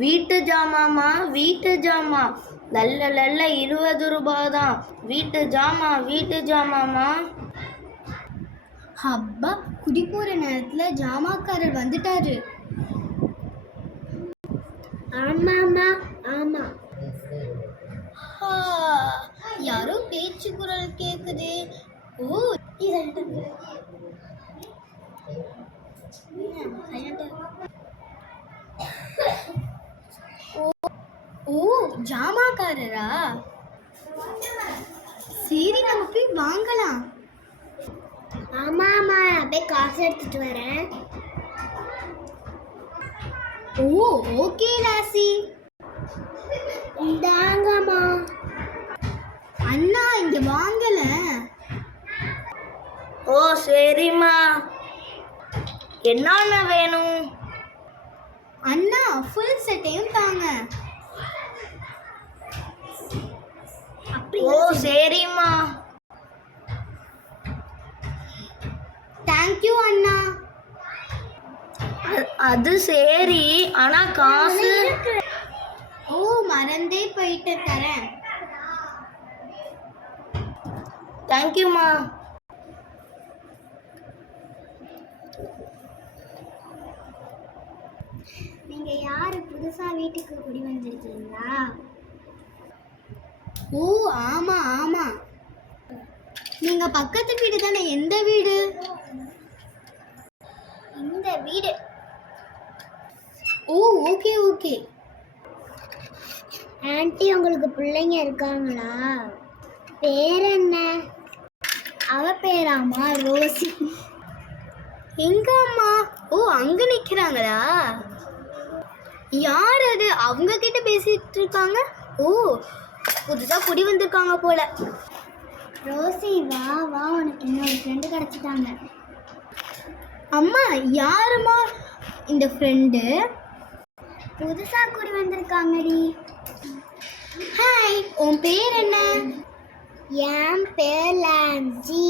வீட்டு ஜாமாமா வீட்டு ஜாமா லல்ல லல்ல 20 ரூபாய் தான். வீட்டு ஜாமாமா. அப்பா, குடி போகிற நேரத்தில் ஜாமாக்காரர் வந்துட்டாரு. ஆமாம்மா ஆமாம். யாரோ பேச்சு குரல் கேக்குது. ஓ ஓ ஜாமாக்காரரா? சரி, நம்ம போய் வாங்கலாம். ஆமாம்மா, நான் போய் காசு எடுத்துட்டு வரேன். ஓ ஓகே ராசி. இந்தாங்கம்மா. அண்ணா இங்க வாங்கல. ஓ சரிம்மா, என்னென்ன வேணும்? அண்ணா ஃபுல் செட்டையும் தாங்க. ஓ சரிம்மா. தேங்க்யூ அண்ணா. அது சரி, ஆனா காசு? ஓ மறந்தே போயிட்டு தரேன். தேங்க்யூம்மா. நீங்க யாரு புதுசா வீட்டுக்கு குடி வந்திருக்கீங்களா? ஓ ஆமா ஆமா. நீங்க பக்கத்து வீடு தானே? எந்த வீடு? இந்த வீடு. ஓ ஓகே ஓகே. ஆன்ட்டி, உங்களுக்கு பிள்ளைங்க இருக்காங்களா? பேர் என்ன? அவ பேராமா ரோசி. எங்க அம்மா? ஓ அங்க நிக்கிறாங்களா? யார் அது? அவங்க கிட்ட பேசிட்டு இருக்காங்க. ஓ புதுசா குடி வந்திருக்காங்க போல. ரோசி, வா வா, உனக்கு இன்னொரு ஃப்ரெண்டு கிடைச்சிட்டாங்க. அம்மா யாருமா இந்த ஃப்ரெண்டு? புதுசா குடி வந்திருக்காங்கடி. ஹாய், உன் பேர் என்ன? என் பேர் லான்சி.